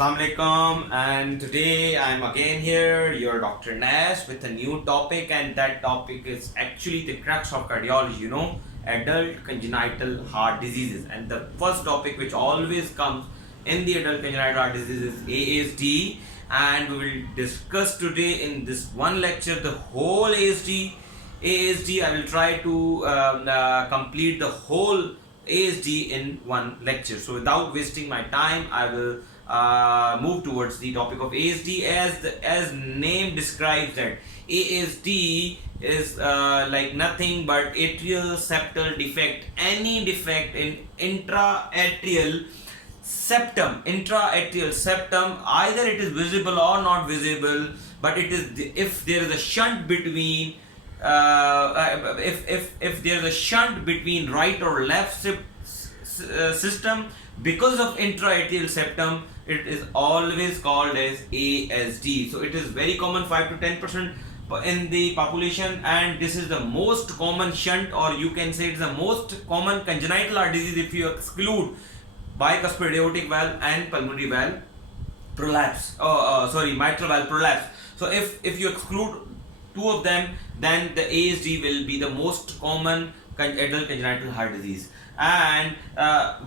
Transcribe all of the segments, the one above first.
Assalamualaikum, and today I'm again here, your DrNAS, with a new topic, and that topic is actually the crux of cardiology, adult congenital heart diseases. And the first topic which always comes in the adult congenital heart disease is ASD, and we will discuss today in this one lecture the whole ASD. I will try to complete the whole ASD in one lecture. So without wasting my time, I will move towards the topic of ASD. As name describes that ASD is like nothing but atrial septal defect, any defect in intra-atrial septum, either it is visible or not visible, but it is if there is a shunt between if there is a shunt between right or left system because of intra-atrial septum, it is always called as ASD. So it is very common, 5 to 10% in the population, and this is the most common shunt, or you can say it's the most common congenital heart disease if you exclude bicuspid aortic valve and pulmonary valve prolapse, mitral valve prolapse. So if you exclude two of them, then the ASD will be the most common adult congenital heart disease. And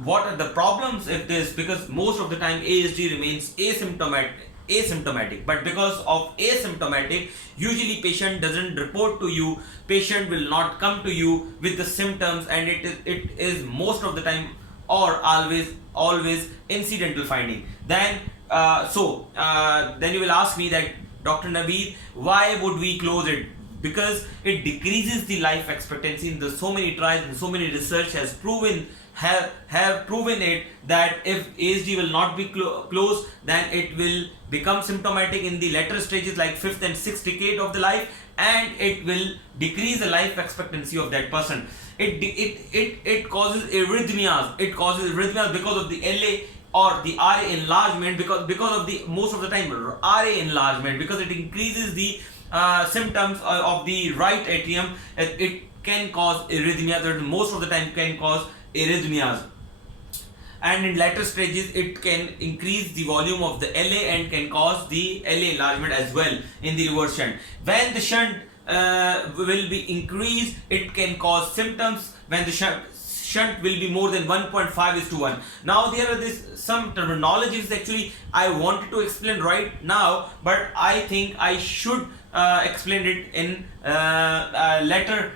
what are the problems if this? Because most of the time ASD remains asymptomatic, but because of asymptomatic, usually patient doesn't report to you, patient will not come to you with the symptoms, and it is most of the time or always incidental finding. Then then you will ask me that, Dr. Naveed, why would we close it? Because it decreases the life expectancy. In so many trials and so many research has proven have proven it that if ASD will not be closed, then it will become symptomatic in the later stages like 5th and 6th decade of the life, and it will decrease the life expectancy of that person. It causes arrhythmias. It causes arrhythmias because of the LA or the RA enlargement, because of the most of the time RA enlargement, because it increases the symptoms of the right atrium. It can cause arrhythmia. Most of the time can cause arrhythmias, and in later stages it can increase the volume of the LA and can cause the LA enlargement as well in the reverse shunt. When the shunt will be increased, it can cause symptoms when the shunt will be more than 1.5:1. Now there are some terminologies actually I wanted to explain right now, but I think I should explain it in later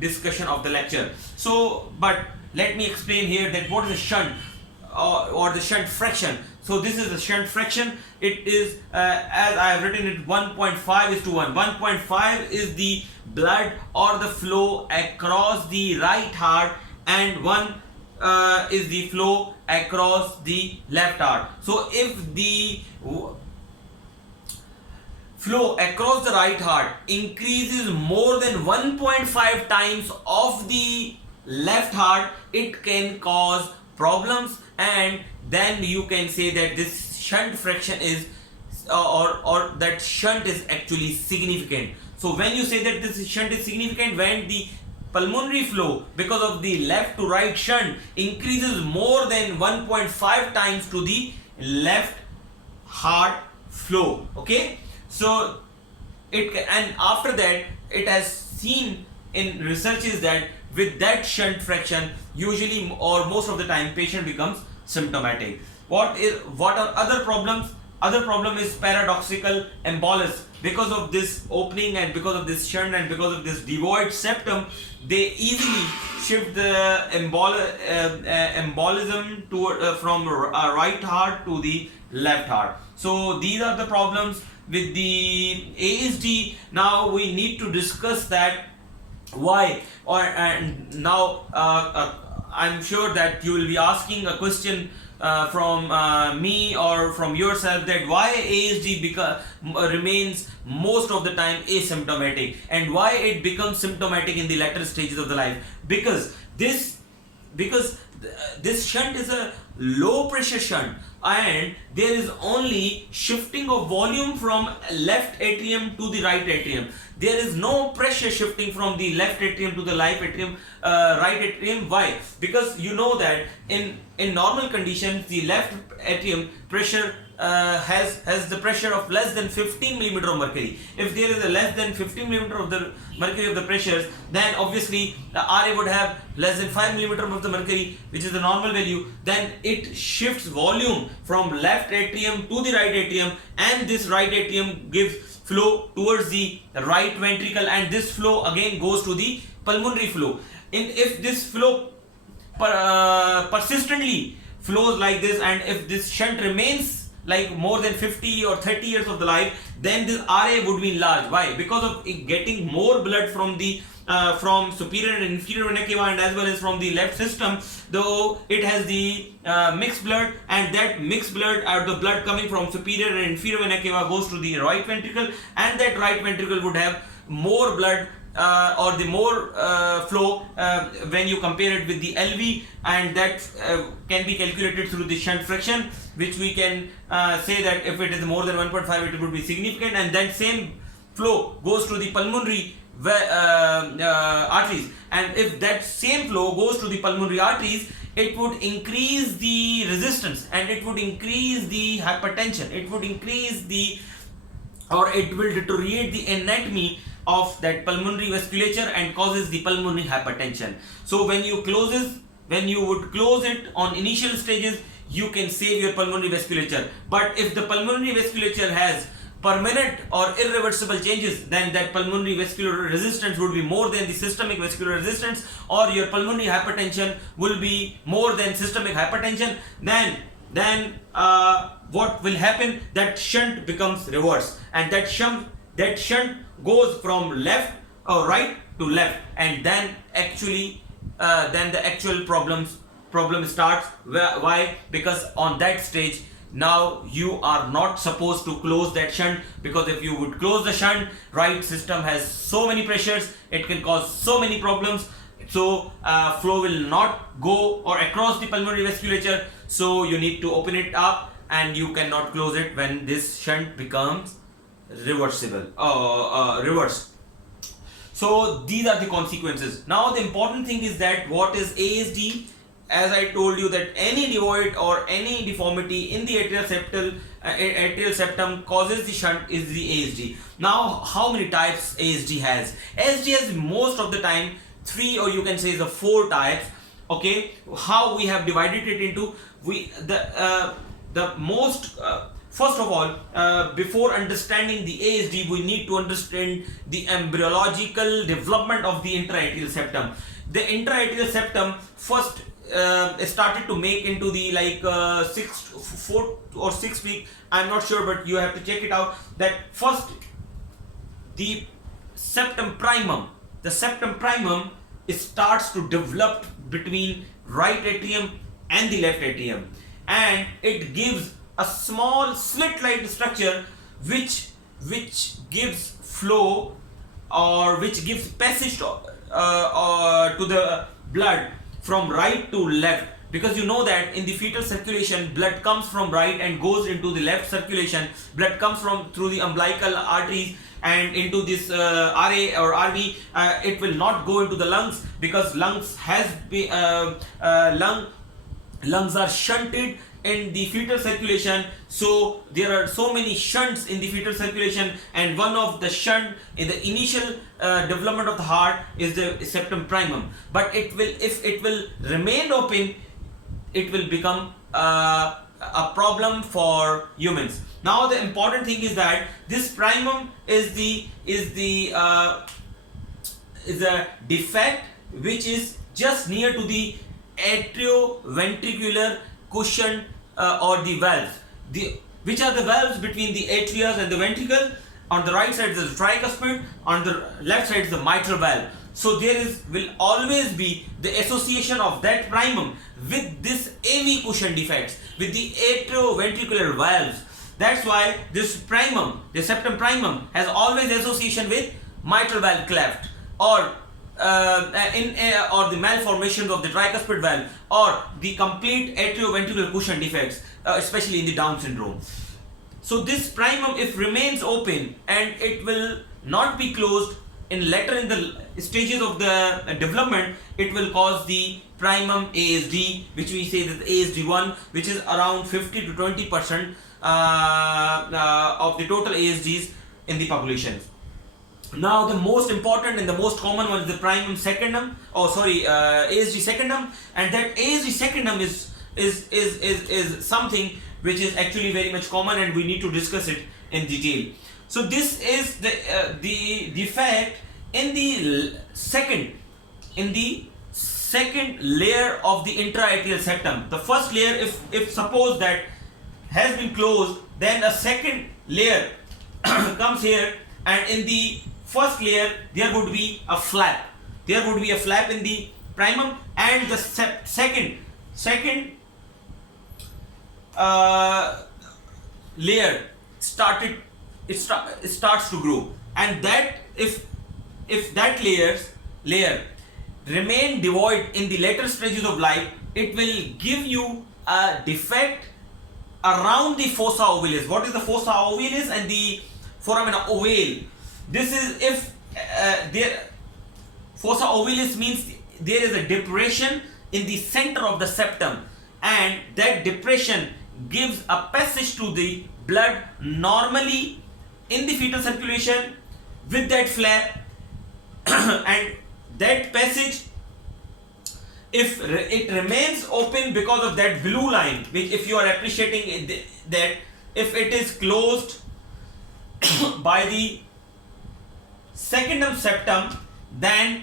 discussion of the lecture. So, but let me explain here that what is a shunt or the shunt fraction. So this is the shunt fraction. It is as I have written it, 1.5:1. 1.5 is the blood or the flow across the right heart, and 1 is the flow across the left heart. So if the flow across the right heart increases more than 1.5 times of the left heart, it can cause problems, and then you can say that this shunt fraction is or that shunt is actually significant. So when you say that this shunt is significant, when the pulmonary flow because of the left to right shunt increases more than 1.5 times to the left heart flow. Okay, so and after that it has seen in researches that with that shunt fraction, usually or most of the time patient becomes symptomatic. What are other problems? Other problem is paradoxical embolus. Because of this opening and because of this shunt and because of this devoid septum, they easily shift the embolism to from right heart to the left heart. So these are the problems with the ASD. Now we need to discuss that why, and now I'm sure that you will be asking a question from me or from yourself, that why ASD remains most of the time asymptomatic, and why it becomes symptomatic in the later stages of the life. Because this shunt is a low pressure shunt, and there is only shifting of volume from left atrium to the right atrium. There is no pressure shifting from the left atrium to the right atrium. Why? Because you know that in normal conditions the left atrium pressure has the pressure of less than 15 millimeter of mercury. If there is a less than 15 millimeter of the mercury of the pressures, then obviously the RA would have less than 5 millimeter of the mercury, which is the normal value. Then it shifts volume from left atrium to the right atrium, and this right atrium gives flow towards the right ventricle, and this flow again goes to the pulmonary flow. If this flow persistently flows like this, and if this shunt remains like more than 50 or 30 years of the life, then this RA would be enlarged. Why? Because of it getting more blood from the from superior and inferior vena cava, and as well as from the left system, though it has the mixed blood, and that mixed blood, or the blood coming from superior and inferior vena cava, goes to the right ventricle, and that right ventricle would have more blood or the more flow when you compare it with the LV, and that can be calculated through the shunt fraction, which we can say that if it is more than 1.5 it would be significant, and that same flow goes to the pulmonary arteries, and if that same flow goes to the pulmonary arteries, it would increase the resistance, and it would increase the hypertension, it would increase the, or it will deteriorate the anatomy of that pulmonary vasculature and causes the pulmonary hypertension. So when you would close it on initial stages, you can save your pulmonary vasculature. But if the pulmonary vasculature has permanent or irreversible changes, then that pulmonary vascular resistance would be more than the systemic vascular resistance, or your pulmonary hypertension will be more than systemic hypertension. Then what will happen? That shunt becomes reverse, and that shunt goes from left or right to left, and then actually then the actual problem starts. Why? Because on that stage now you are not supposed to close that shunt, because if you would close the shunt, right system has so many pressures, it can cause so many problems. So flow will not go or across the pulmonary vasculature, so you need to open it up, and you cannot close it when this shunt becomes reversible reversed. So these are the consequences. Now the important thing is that what is ASD? As I told you, that any devoid or any deformity in the atrial septum causes the shunt is the ASD. Now how many types ASD has? ASD has most of the time 3, or you can say the 4 types. Okay, how we have divided it into, first of all, before understanding the ASD, we need to understand the embryological development of the intraatrial septum. The intraatrial septum first started to make into the 4 or 6 week, I'm not sure, but you have to check it out, that first the septum primum starts to develop between right atrium and the left atrium, and it gives a small slit-like structure which gives flow, or which gives passage to the blood from right to left, because you know that in the fetal circulation blood comes from right and goes into the left circulation. Blood comes through the umbilical arteries and into this RA or RV. It will not go into the lungs, because lungs are shunted in the fetal circulation. So there are so many shunts in the fetal circulation, and one of the shunt in the initial development of the heart is the septum primum. But if it will remain open, it will become a problem for humans. Now the important thing is that this primum is a defect which is just near to the atrioventricular cushion or the valves. Which are the valves between the atria and the ventricle? On the right side is the tricuspid, on the left side is the mitral valve. So there will always be the association of that primum with this AV cushion defects, with the atrioventricular valves. That's why this primum, the septum primum, has always association with mitral valve cleft, or or the malformations of the tricuspid valve, or the complete atrioventricular cushion defects, especially in the Down syndrome. So this primum, if remains open and it will not be closed in later in the stages of the development, it will cause the primum ASD, which we say that ASD1, which is around 50 to 20% of the total ASDs in the population. Now the most important and the most common one is the primum secundum, ASD secundum, and that ASD secundum is something which is actually very much common, and we need to discuss it in detail. So this is the defect in the second layer of the intraatrial septum. The first layer, if suppose that has been closed, then a second layer comes here, and in the first layer there would be a flap. There would be a flap in the primum, and the second layer starts to grow, and that if that layer remain devoid in the later stages of life, it will give you a defect around the fossa ovalis. What is the fossa ovalis and the foramina ovale? This is if fossa ovalis means there is a depression in the center of the septum, and that depression gives a passage to the blood normally in the fetal circulation with that flap, and that passage, if it remains open because of that blue line, which if you are appreciating that if it is closed by the secundum septum, then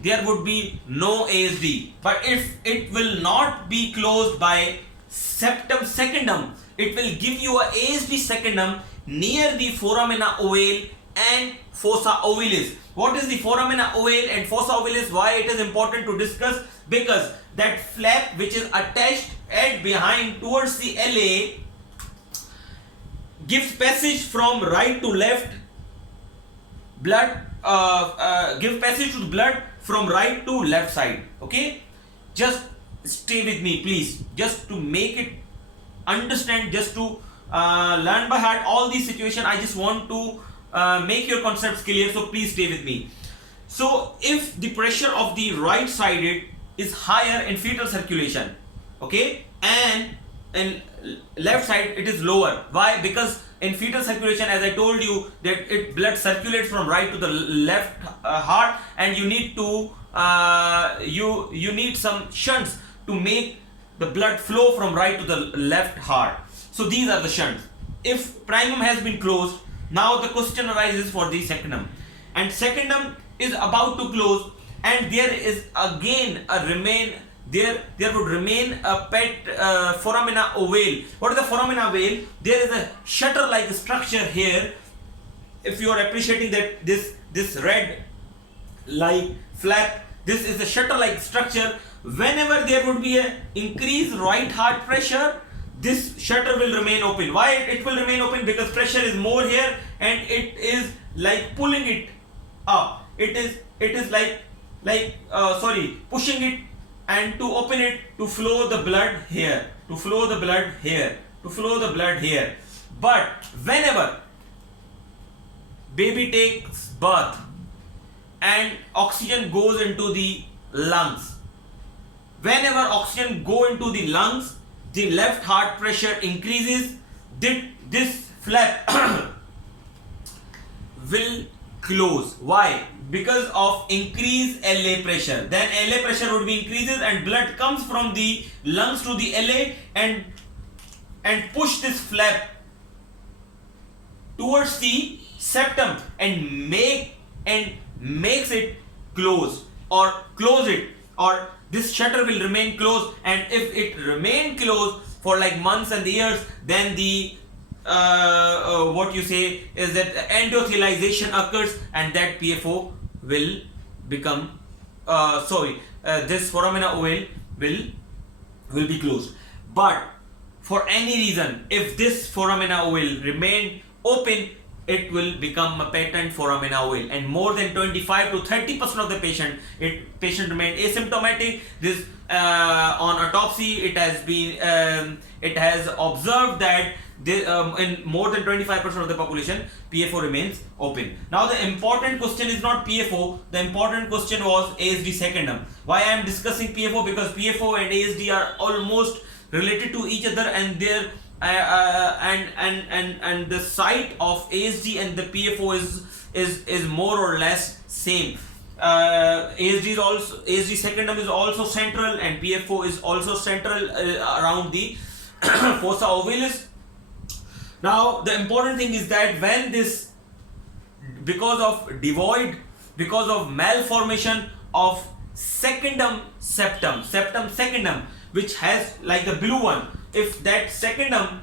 there would be no ASD. But if it will not be closed by septum secundum, it will give you a ASD secundum near the foramina ovale and fossa ovalis. What is the foramina ovale and fossa ovalis? Why it is important to discuss? Because that flap which is attached at behind towards the LA gives passage from right to left blood, give passage to the blood from right to left side. Okay, just stay with me please, just to make it understand, just to learn by heart all these situations. I just want to make your concepts clear, so please stay with me. So if the pressure of the right sided is higher in fetal circulation, okay, and in left side it is lower. Why? Because in fetal circulation, as I told you, that blood circulates from right to the left heart, and you need to you need some shunts to make the blood flow from right to the left heart. So these are the shunts. If primum has been closed, now the question arises for the secundum, and secundum is about to close, and there is again there would remain a pet foramina ovale. What is the foramina ovale? There is a shutter like structure here. If you are appreciating that this red like flap, this is a shutter like structure. Whenever there would be a increased right heart pressure, this shutter will remain open. Why it will remain open? Because pressure is more here, and it is like pulling it up. It is like pushing it, and to open it, to flow the blood here, to flow the blood here, to flow the blood here. But whenever baby takes birth and oxygen goes into the lungs, whenever oxygen go into the lungs, the left heart pressure increases. This flap will close. Why? Because of increased LA pressure. Then LA pressure would be increases, and blood comes from the lungs to the LA and push this flap towards the septum and makes it close, or close it, or this shutter will remain closed. And if it remain closed for like months and years, then the what you say is that endothelization occurs, and that PFO will become this foramina ovale will be closed. But for any reason, if this foramina ovale remain open it will become a patent foramina ovale, and more than 25 to 30% of the patient remain asymptomatic. This on autopsy it has observed that in more than 25% of the population PFO remains open. Now the important question is not PFO, the important question was ASD secondum. Why I am discussing PFO? Because PFO and ASD are almost related to each other, and their and the site of ASD and the PFO is more or less same. ASD secondum is also central, and PFO is also central around the fossa ovalis. Now the important thing is that when this, because of malformation of secondum septum secondum, which has like the blue one, if that secondum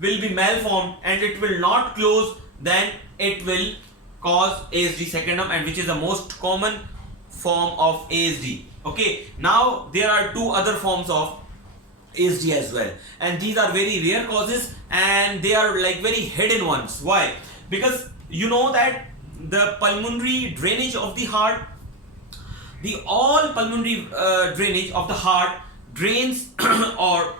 will be malformed and it will not close, then it will cause ASD secondum, and which is the most common form of ASD. Okay, now there are two other forms of ASD as well, and these are very rare causes, and they are like very hidden ones. Why? Because you know that the pulmonary drainage of the heart, the all pulmonary drainage of the heart drains or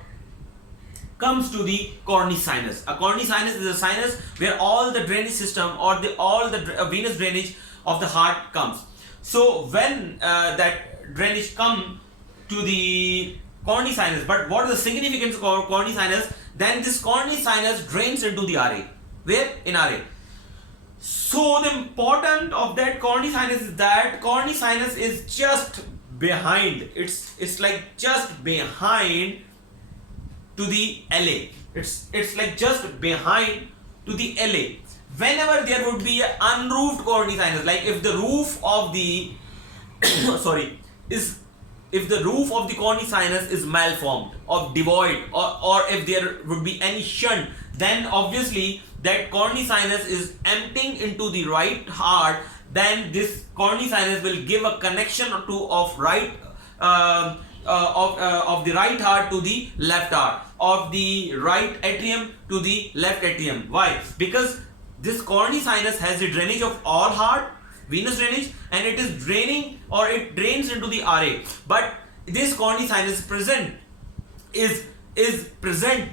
comes to the coronary sinus. A coronary sinus is a sinus where all the drainage system or all the venous drainage of the heart comes. So when that drainage come to the coronary sinus, but what is the significance of coronary sinus? Then this coronary sinus drains into the RA. Where? In RA. So the important of that coronary sinus is that coronary sinus is just behind. It's like just behind to the LA. It's like just behind to the LA. Whenever there would be an unroofed coronary sinus, like if the roof of the if the roof of the coronary sinus is malformed or devoid, or if there would be any shunt, then obviously that coronary sinus is emptying into the right heart. Then this coronary sinus will give a connection of the right heart to the left heart, of the right atrium to the left atrium. Why? Because this coronary sinus has the drainage of all heart, venous drainage, and it is draining, or it drains into the RA. But this coronary sinus is present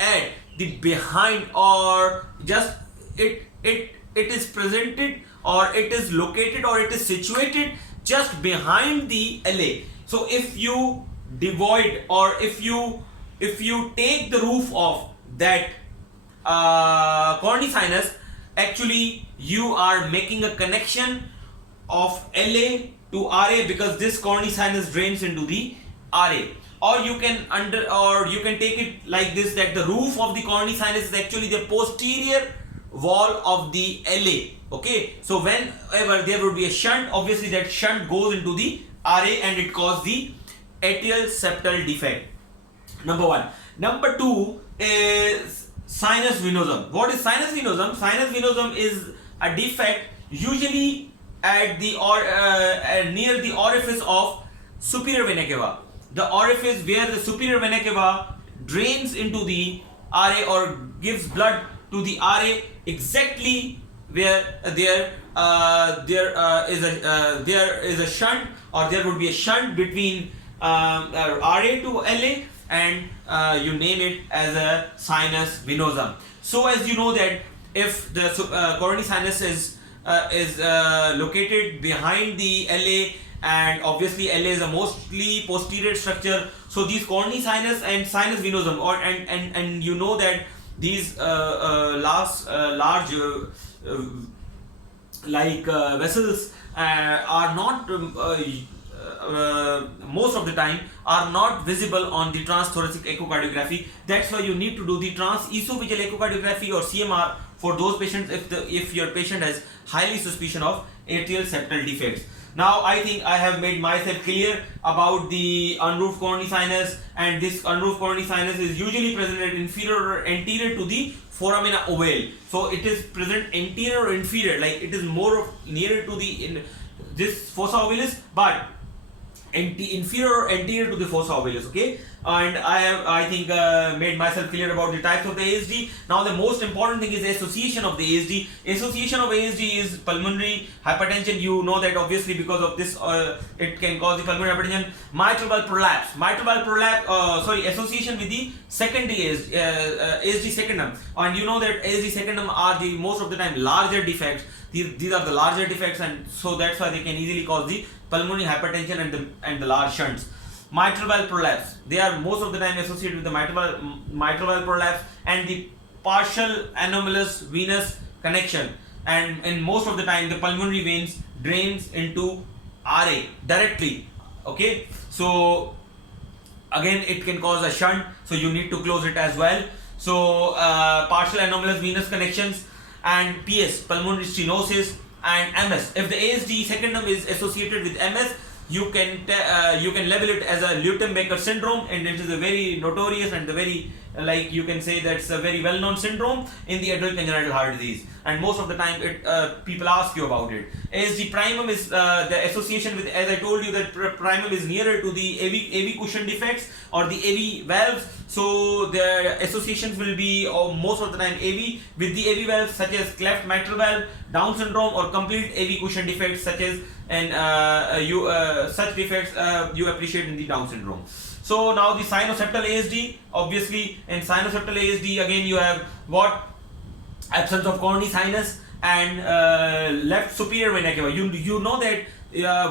at the behind, or just it is presented, or it is located, or it is situated just behind the LA. So if you devoid, or if you take the roof of that coronary sinus, actually you are making a connection of LA to RA, because this coronary sinus drains into the RA. Or you can take it like this, that the roof of the coronary sinus is actually the posterior wall of the LA. Okay, so whenever there would be a shunt, obviously that shunt goes into the RA and it causes the atrial septal defect. Number one. Number two is sinus vinosum. What is sinus vinosum? Sinus vinosum is a defect usually at the near the orifice of superior vena cava. The orifice where the superior vena cava drains into the RA or gives blood to the RA, exactly where there is a shunt, or there would be a shunt between RA to LA, and you name it as a sinus vinosum. So as you know that if the coronary sinus is located behind the LA, and obviously LA is a mostly posterior structure, so these coronary sinus and sinus vinosum, or and you know that these large vessels are not most of the time are not visible on the transthoracic echocardiography. That's why you need to do the transesophageal echocardiography or CMR for those patients if your patient has highly suspicion of atrial septal defects. Now I think I have made myself clear about the unroofed coronary sinus, and this unroofed coronary sinus is usually present at inferior or anterior to the foramina ovale. So it is present anterior or inferior, like it is more nearer to the this fossa ovalis, but inferior or anterior to the fossa ovalis, okay? And I have, I think, made myself clear about the types of the ASD. Now the most important thing is the association of the ASD. Association of ASD is pulmonary hypertension. You know that obviously because of this it can cause the pulmonary hypertension. Mitral valve prolapse. Mitral valve prolapse, association with the secondary ASD secundum. And you know that ASD secundum are the most of the time larger defects. These are the larger defects, and so that's why they can easily cause the pulmonary hypertension and the large shunts. Mitral valve prolapse. They are most of the time associated with the mitral valve prolapse and the partial anomalous venous connection. And in most of the time, the pulmonary veins drains into RA directly. Okay, so again it can cause a shunt, so you need to close it as well. So partial anomalous venous connections and PS, pulmonary stenosis, and MS. If the ASD secundum is associated with MS, you can label it as a Leutenbacher syndrome, and it is a very notorious and the very, like you can say, that's a very well-known syndrome in the adult congenital heart disease, and most of the time people ask you about it. ASD primum is the association with, as I told you, that primum is nearer to the AV cushion defects or the AV valves, so the associations will be most of the time AV with the AV valves such as cleft mitral valve, Down syndrome, or complete AV cushion defects such as such defects you appreciate in the Down syndrome. So now the sinoseptal ASD, obviously in sinoseptal ASD again you have what? Absence of coronary sinus and left superior vena cava. You know that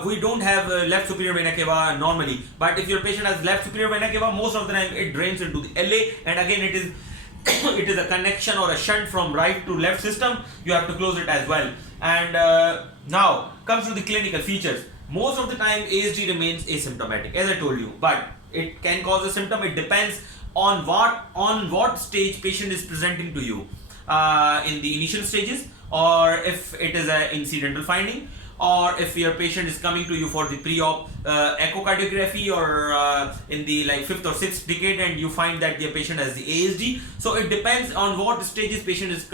we don't have left superior vena cava normally, but if your patient has left superior vena cava, most of the time it drains into the LA, and again it is it is a connection or a shunt from right to left system. You have to close it as well. And now comes to the clinical features. Most of the time ASD remains asymptomatic, as I told you, but it can cause a symptom. It depends on what stage patient is presenting to you, in the initial stages, or if it is an incidental finding, or if your patient is coming to you for the pre-op echocardiography, or in the like 5th or 6th decade, and you find that your patient has the ASD. So it depends on what stages patient is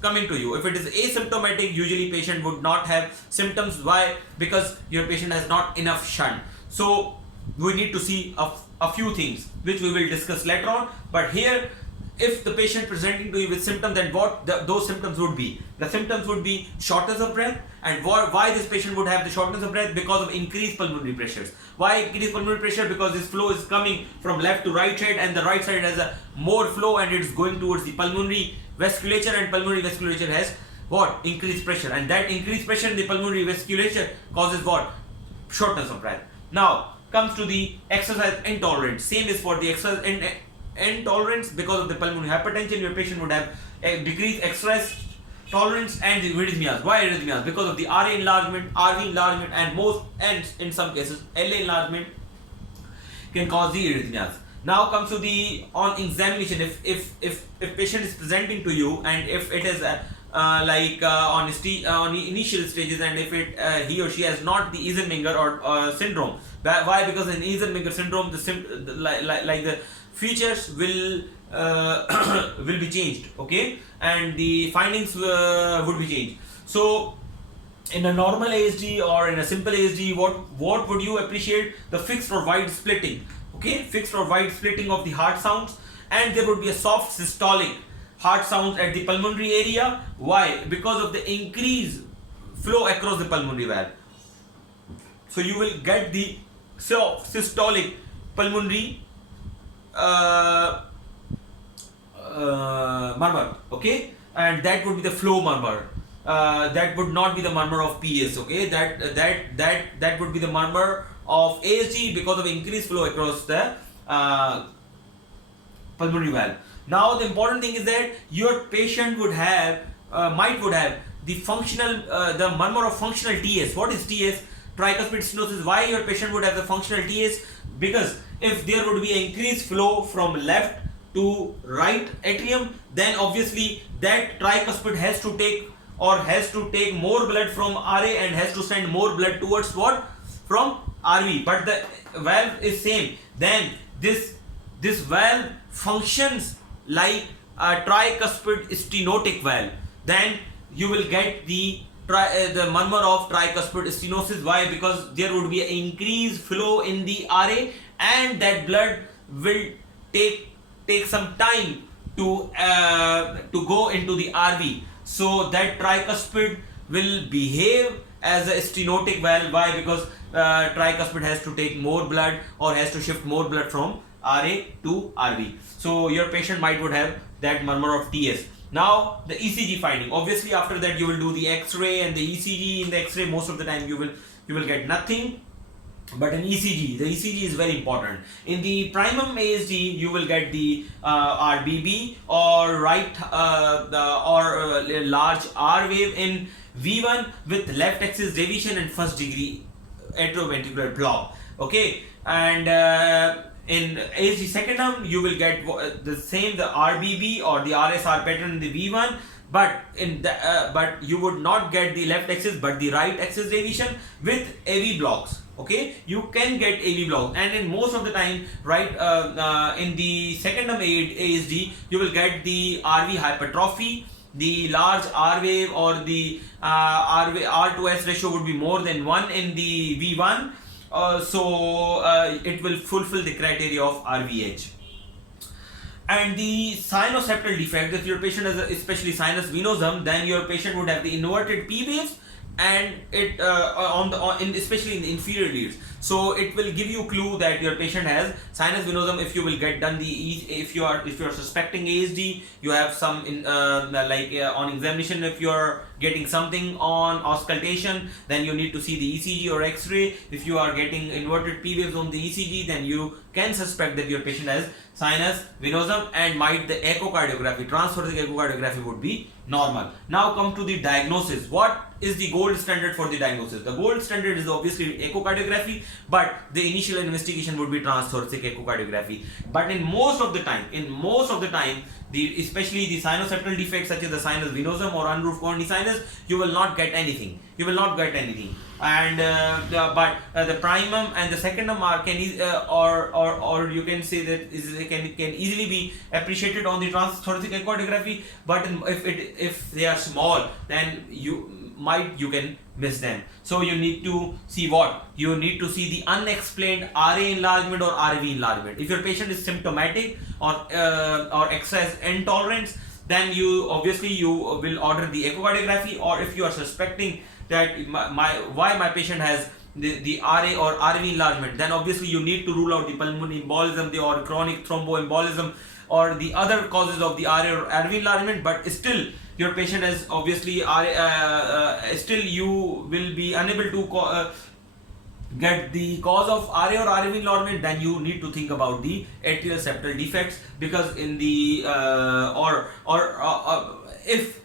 coming to you. If it is asymptomatic, usually patient would not have symptoms. Why? Because your patient has not enough shunt. So we need to see a few things which we will discuss later on. But here, if the patient presenting to you with symptoms, then what those symptoms would be? The symptoms would be shortness of breath. And why this patient would have the shortness of breath? Because of increased pulmonary pressures. Why increased pulmonary pressure? Because this flow is coming from left to right side, and the right side has a more flow, and it's going towards the pulmonary vasculature, and pulmonary vasculature has what? Increased pressure, and that increased pressure in the pulmonary vasculature causes what? Shortness of breath. Now comes to the exercise intolerance. Same is for the exercise intolerance. Because of the pulmonary hypertension, your patient would have a decreased exercise tolerance and the arrhythmias. Why arrhythmias? Because of the RA enlargement, RV enlargement, and in some cases LA enlargement can cause the arrhythmias. Now comes to the on examination. If patient is presenting to you, and if it is on initial stages, and if he or she has not the Eisenmenger or syndrome. Why? Because in Eisenmenger syndrome, the features will be changed, okay, and the findings would be changed. So in a normal ASD or in a simple ASD, what would you appreciate? The fixed or wide splitting, okay, fixed or wide splitting of the heart sounds, and there would be a soft systolic heart sounds at the pulmonary area. Why? Because of the increased flow across the pulmonary valve. So you will get the soft systolic pulmonary murmur, okay, and that would be the flow murmur. That would not be the murmur of PS, okay. That would be the murmur of ASD because of increased flow across the pulmonary valve. Now the important thing is that your patient would have the functional the murmur of functional TS. What is TS? Tricuspid stenosis. Why your patient would have the functional TS? Because if there would be an increased flow from left to right atrium, then obviously that tricuspid has to take more blood from RA and has to send more blood towards what? From RV. But the valve is same. Then this valve functions like a tricuspid stenotic valve. Then you will get the the murmur of tricuspid stenosis. Why? Because there would be an increased flow in the RA, and that blood will take some time to go into the RV. So that tricuspid will behave as a stenotic valve. Why? Because tricuspid has to take more blood or has to shift more blood from RA to RV. So your patient would have that murmur of TS. Now the ECG finding. Obviously after that you will do the X-ray and the ECG. In the X-ray most of the time you will get nothing. But in ECG, the ECG is very important. In the primum ASD, you will get the RBB or large R wave in V1 with left axis deviation and first degree atrioventricular block. Okay, and in ASD secondum, you will get the RBB or the RSR pattern in the V1. But but you would not get the left axis but the right axis deviation with AV blocks. Okay, you can get AV blocks, and in most of the time, right, in the secondum ASD, you will get the RV hypertrophy, the large R wave or the R to S ratio would be more than 1 in the V1. So it will fulfill the criteria of RVH. And the sinoseptal defect, if your patient has especially sinus vinosum, then your patient would have the inverted P waves, and it especially in the inferior leads. So it will give you clue that your patient has sinus vinosum. If you will get done if you are suspecting ASD, you have some on examination, if you are getting something on auscultation, then you need to see the ECG or X-ray. If you are getting inverted P waves on the ECG, then you can suspect that your patient has sinus vinosum, and the echocardiography, transthoracic echocardiography would be normal. Now come to the diagnosis. What is the gold standard for the diagnosis? The gold standard is obviously echocardiography, but the initial investigation would be transthoracic echocardiography. But in most of the time, especially the sinoseptal defects such as the sinus vinosum or unroofed coronary sinus, you will not get anything. And the primum and the secondum or you can say that can easily be appreciated on the transthoracic echocardiography. But if they are small, then you can miss them. So you need to see what? You need to see the unexplained RA enlargement or RV enlargement. If your patient is symptomatic or exercise intolerance, then you will order the echocardiography. Or if you are suspecting that why my patient has the RA or RV enlargement, then obviously you need to rule out the pulmonary embolism, or chronic thromboembolism, or the other causes of the RA or RV enlargement. But still your patient has obviously still you will be unable to get the cause of RA or RV enlargement. Then you need to think about the atrial septal defects, because in the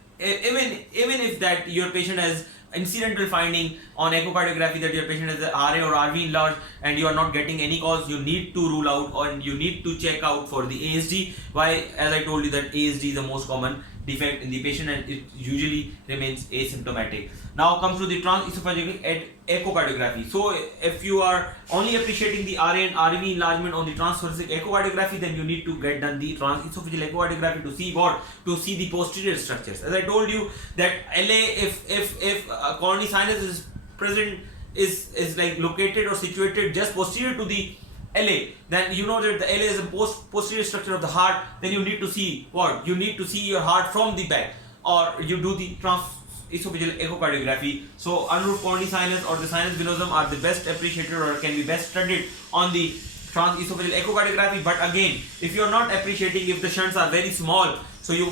even if that your patient has incidental finding on echocardiography that your patient has a RA or RV enlarged and you are not getting any cause, you need to rule out, or you need to check out for the ASD. Why? As I told you that ASD is the most common defect in the patient, and it usually remains asymptomatic. Now comes to the transesophageal echocardiography. So if you are only appreciating the RA and RV enlargement on the transthoracic echocardiography, then you need to get done the transesophageal echocardiography to see what? To see the posterior structures. As I told you that LA, if coronary sinus is present, is like located or situated just posterior to the LA, then you know that the LA is a posterior structure of the heart. Then you need to see what? You need to see your heart from the back, or you do the transesophageal echocardiography. So unroofed coronary sinus or the sinus vinosum are the best appreciated or can be best studied on the transesophageal echocardiography. But again, if you are not appreciating, if the shunts are very small, so you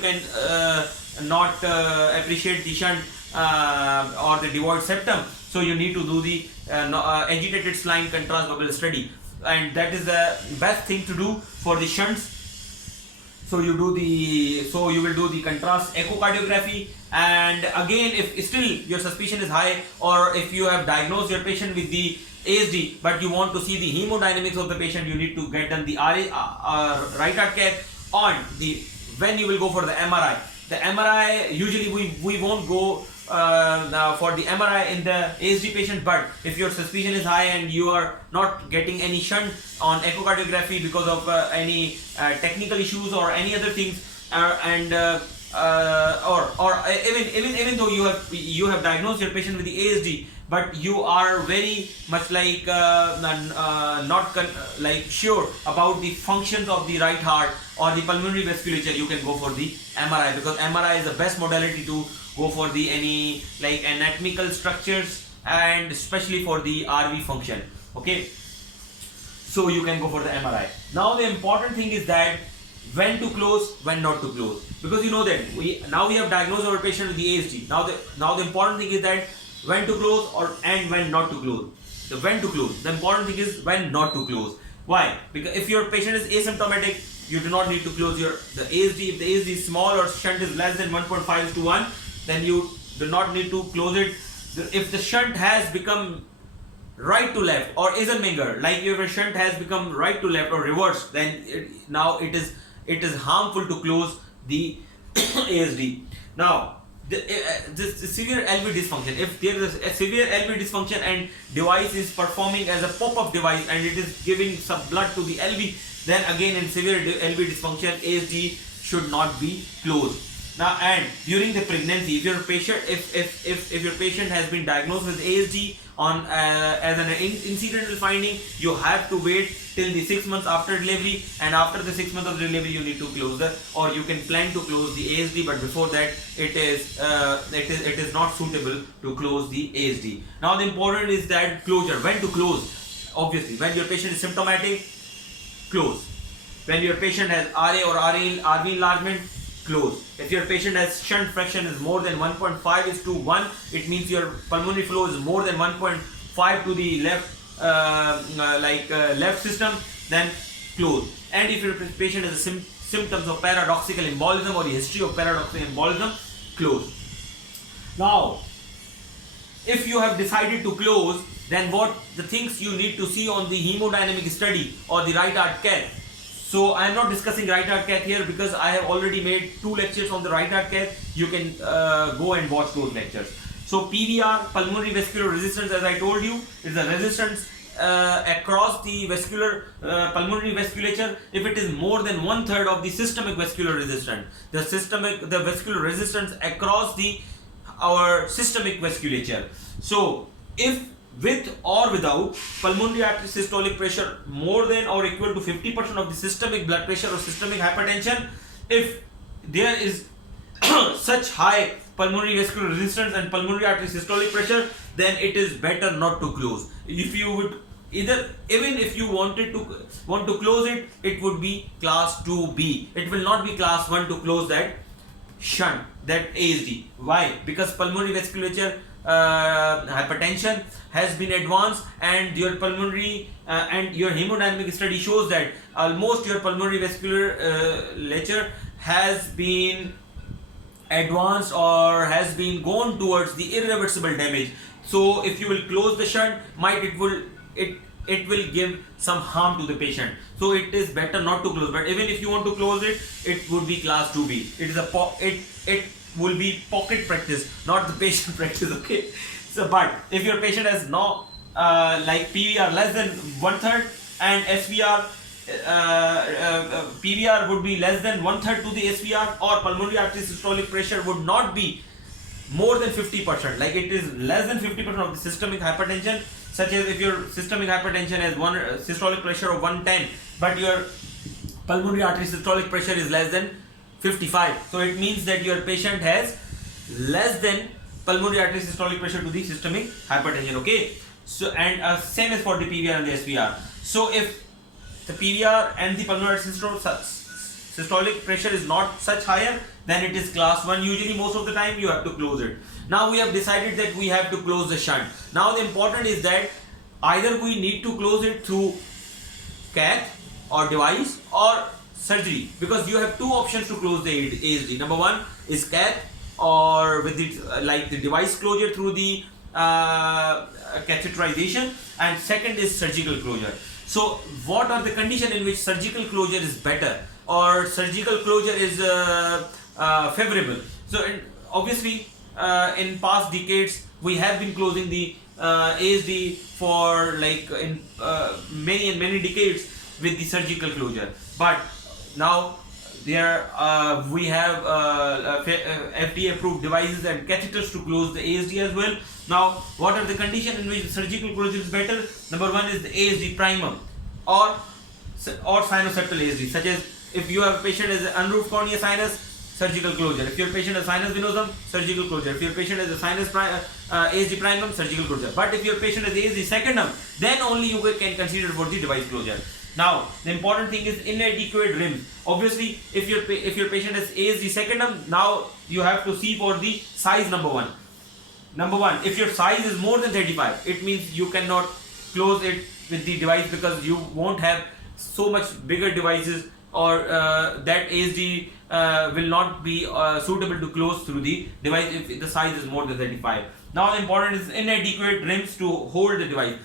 can not appreciate the shunt or the devoid septum. So you need to do the agitated sline contrast bubble study, and that is the best thing to do for the shunts. So you will do the contrast echocardiography. And again, if still your suspicion is high, or if you have diagnosed your patient with the ASD but you want to see the hemodynamics of the patient, you need to get done the right heart cath on when you will go for the MRI. The MRI, usually we won't go for the MRI in the ASD patient, but if your suspicion is high and you are not getting any shunt on echocardiography because of any technical issues or any other things, and or even though you have diagnosed your patient with the ASD, but you are very much like not like sure about the functions of the right heart or the pulmonary vasculature, you can go for the MRI, because MRI is the best modality to go for the any like anatomical structures and especially for the RV function. Okay, so you can go for the MRI. Now the important thing is that when to close, when not to close, because you know that we have diagnosed our patient with the ASD. Now the important thing is that when to close and when not to close. The when to close. The important thing is when not to close. Why? Because if your patient is asymptomatic, you do not need to close the ASD. If the ASD is small or shunt is less than 1.5:1, then you do not need to close it. If the shunt has become right to left or Eisenmenger, like your shunt has become right to left or reverse, then now it is harmful to close the ASD. Now, this severe LV dysfunction. If there is a severe LV dysfunction and device is performing as a pop-up device and it is giving some blood to the LV, then again in severe LV dysfunction, ASD should not be closed. Now, and during the pregnancy, if your patient has been diagnosed with ASD as an incidental finding, you have to wait till the 6 months after delivery, and after the 6 months of delivery you need to close or you can plan to close the ASD, but before that it is not suitable to close the ASD. Now the important is that closure. When to close? Obviously, when your patient is symptomatic, close. When your patient has RA or RV enlargement, close. If your patient has shunt fraction is more than 1.5:1, it means your pulmonary flow is more than 1.5 to the left left system, then close. And if your patient has symptoms of paradoxical embolism or a history of paradoxical embolism, close. Now, if you have decided to close, then what the things you need to see on the hemodynamic study or the right heart cath. So I am not discussing right heart cath here because I have already made 2 lectures on the right heart cath. You can go and watch those lectures. So PVR, pulmonary vascular resistance, as I told you, is the resistance across the pulmonary vasculature. If it is more than 1/3 of the systemic vascular resistance, the vascular resistance across our systemic vasculature. So if with or without pulmonary artery systolic pressure more than or equal to 50% of the systemic blood pressure or systemic hypertension, if there is such high pulmonary vascular resistance and pulmonary artery systolic pressure, then it is better not to close. If you would even if you want to close it, it would be class 2B. It will not be class 1 to close that shunt, that ASD. Why? Because pulmonary vasculature hypertension has been advanced, and your pulmonary and your hemodynamic study shows that almost your pulmonary vasculature has been advanced or has been gone towards the irreversible damage. So if you will close the shunt, it will give some harm to the patient. So it is better not to close. But even if you want to close it, it would be class 2B. It will be pocket practice, not the patient practice. Okay. So, but if your patient has no like PVR less than 1/3 and SVR, PVR would be less than 1/3 to the SVR, or pulmonary artery systolic pressure would not be more than 50%, like it is less than 50% of the systemic hypertension, such as if your systemic hypertension has systolic pressure of 110, but your pulmonary artery systolic pressure is less than 55, so it means that your patient has less than pulmonary artery systolic pressure to the systemic hypertension. Okay, so and same as for the PVR and the SVR. So if the PVR and the pulmonary systolic pressure is not such higher, then it is class 1. Usually most of the time you have to close it. Now we have decided that we have to close the shunt. Now the important is that either we need to close it through cath or device or surgery, because you have 2 options to close the ASD. Number 1 is cath or with the device closure through the catheterization, and second is surgical closure. So what are the conditions in which surgical closure is better or surgical closure is favorable? So obviously in past decades we have been closing the ASD for like in many decades with the surgical closure, but now we have FDA approved devices and catheters to close the ASD as well. Now, what are the conditions in which surgical closure is better? Number one is the ASD primer or sinus-septal ASD, such as if you have a patient as an unroofed cornea sinus, surgical closure. If your patient has sinus vinosum, surgical closure. If your patient has a sinus ASD primum, surgical closure. But if your patient has ASD secondum, then only you can consider for the device closure. Now, the important thing is inadequate rims. Obviously, if your patient has ASD secondum, now you have to see for the size. Number one, if your size is more than 35, it means you cannot close it with the device, because you won't have so much bigger devices, or that ASD will not be suitable to close through the device if the size is more than 35. Now, the important is inadequate rims to hold the device.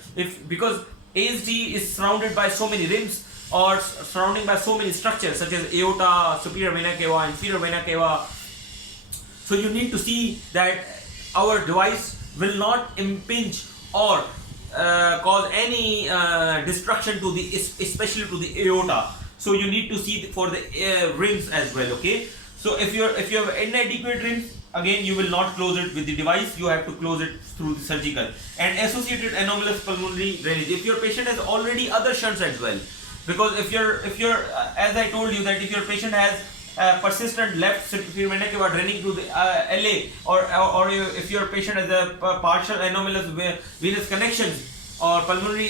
Because ASD is surrounded by so many rims, or surrounding by so many structures such as aorta, superior vena cava, inferior vena cava. So you need to see that our device will not impinge or cause any destruction to the, especially to the aorta. So you need to see for the rims as well. Okay. So if you have inadequate rims, again you will not close it with the device. You have to close it through the surgical. And associated anomalous pulmonary drainage. If your patient has already other shunts as well, because if you're as I told you that if your patient has persistent left superior vena cava draining to the LA, or if your patient has a partial anomalous venous connections or pulmonary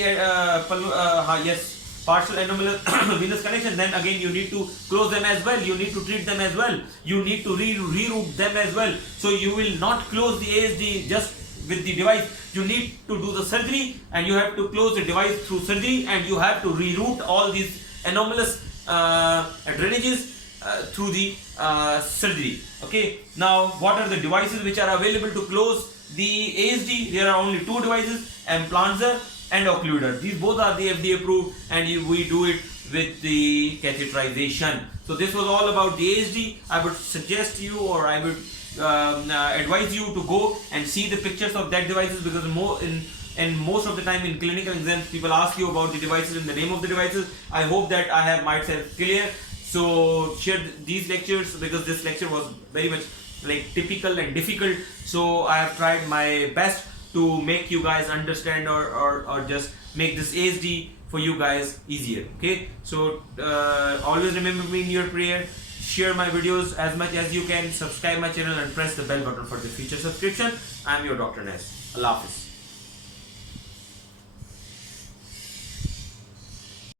partial anomalous venous connection, then again you need to close them as well. You need to treat them as well. You need to reroute them as well. So you will not close the ASD just with the device. You need to do the surgery, and you have to close the device through surgery, and you have to reroute all these anomalous drainages through the surgery. Okay. Now, what are the devices which are available to close the ASD? There are only two devices: Implanter and occluder. These both are the FDA approved, and we do it with the catheterization. So this was all about the ASD. I would suggest you, or I would advise you to go and see the pictures of that devices, because most of the time in clinical exams people ask you about the devices and the name of the devices. I hope that I have myself clear. So share these lectures, because this lecture was very much like typical and difficult. So I have tried my best to make you guys understand, or just make this ASD for you guys easier. Okay. So always remember me in your prayer. Share my videos as much as you can. Subscribe my channel and press the bell button for the future subscription. I am your DrNAS. Allah Hafiz.